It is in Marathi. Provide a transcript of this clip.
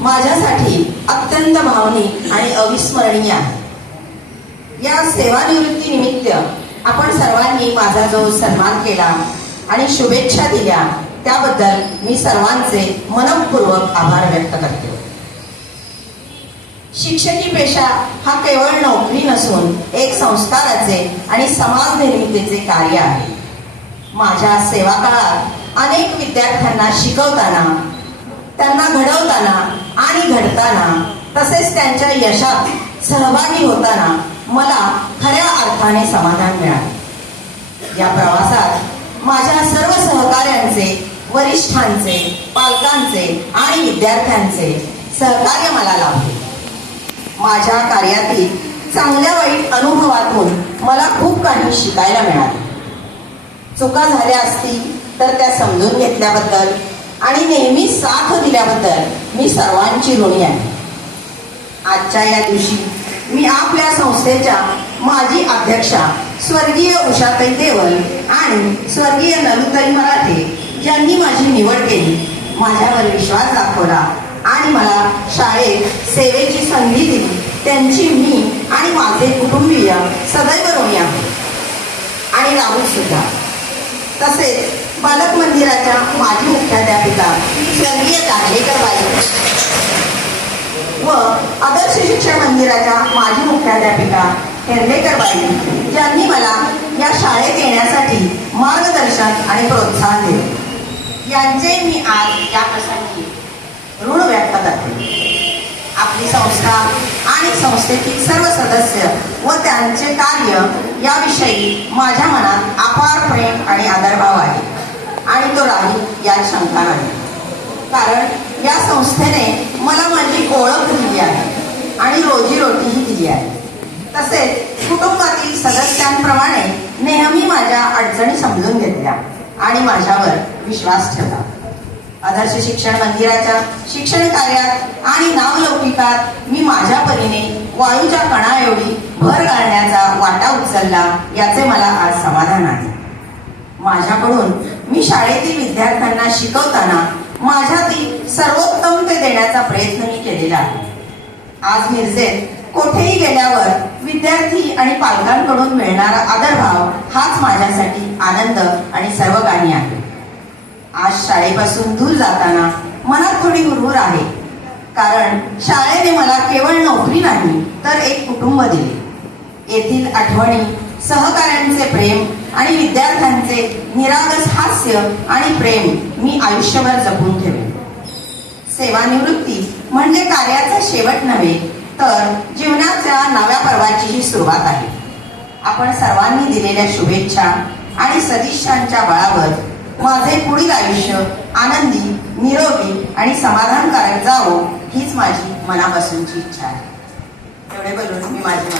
माझ्यासाठी अत्यंत भावनिक आणि अविस्मरणीय आहे. या सेवानिवृत्ती निमित्त आपण सर्वांनी माझा जो सन्मान केला आणि शुभेच्छा दिल्या त्याबद्दल मी सर्वांचे मनःपूर्वक आभार व्यक्त करते. शिक्षकी पेशा हा केवळ नोकरी नसून एक संस्काराचे आणि समाज निर्मितीचे कार्य आहे. माझ्या सेवा काळात अनेक विद्यार्थ्यांना शिकवताना, त्यांना घडवताना आणि घडताना तसेच त्यांच्या यशात सहभागी होताना मला खऱ्या अर्थाने समाधान मिळाले. या प्रवासात माझ्या सर्व सहकाऱ्यांचे, वरिष्ठांचे, पालकांचे आणि विद्यार्थ्यांचे सहकार्य मला लाभले. माझ्या कार्यातील चांगल्या वाईट अनुभवातून मला खूप काही शिकायला मिळाले. चुका झाल्या असतील तर त्या समजून घेतल्याबद्दल आणि नेहमी साथ दिल्याबद्दल मी सर्वांची ऋणी आहे. आजच्या या दिवशी मी आपल्या संस्थेच्या माजी अध्यक्षा स्वर्गीय उषाताई देवल आणि स्वर्गीय नलूताई मराठे ज्यांनी माझी निवड केली, माझ्यावर विश्वास दाखवला आणि मला शाळेत सेवेची संधी दिली, त्यांची मी आणि माझे कुटुंबीय सदैव ऋणी आहे आणि राहू सुद्धा. तसेच बालक मंदिराच्या माजी मुख्याध्यापिका स्वर्गीय दांडेकर बाई व आदर्श शिक्षण मंदिराच्या माजी मुख्याध्यापिका हेर्लेकर बाई ज्यांनी मला या शाळेत येण्यासाठी मार्गदर्शन आणि प्रोत्साहन दिले, यांचे मी आज या प्रसंगी ऋण व्यक्त करते. आपली संस्था आणि संस्थेतील सर्व सदस्य व त्यांचे कार्य याविषयी माझ्या मनात अपार प्रेम आणि आदरभाव आहे आणि तो राहील यात शंका नाही. कारण या संस्थेने मला माझी ओळख दिली आहे आणि रोजीरोटीही दिली आहे. तसेच कुटुंबातील सदस्यांप्रमाणे नेहमी माझ्या अडचणी समजून घेतल्या आणि माझ्यावर विश्वास ठेवला. आदर्श शिक्षण मंदिराच्या शिक्षण कार्यात आणि नावलौकिकात मी माझ्या परीने वायूच्या कणा एवढी भर घालण्याचा वाटा उचलला याचे मला आज समाधान आहे. माझ्याकडून मी शाळेतील विद्यार्थ्यांना शिकवताना माझ्यातील सर्वोत्तम ते देण्याचा प्रयत्न मी केलेला आहे. आज मिरजेत कोठेही गेल्यावर विद्यार्थी आणि पालकांकडून मिळणारा आदरभाव हाच माझ्यासाठी आनंद आणि सर्व काही आहे. आज शाळेपासून दूर जाताना मनात थोडी हुरहुर आहे, कारण शाळेने मला केवळ नोकरी नाही तर एक कुटुंब दिले. येथील आठवणी, सहकाऱ्यांचे प्रेम आणि विद्यार्थ्यांचे निरागस हास्य आणि प्रेम मी आयुष्यभर जपून ठेवेन. सेवानिवृत्ती म्हणजे कार्याचा शेवट नव्हे तर जीवनाच्या नव्या पर्वाची ही सुरुवात आहे. आपण सर्वांनी दिलेल्या शुभेच्छा आणि सदिच्छांच्या बळावर माझे पुढील आयुष्य आनंदी, निरोगी आणि समाधानकारक जावो हीच माझी मनापासूनची इच्छा आहे. एवढे बोलून मी माझी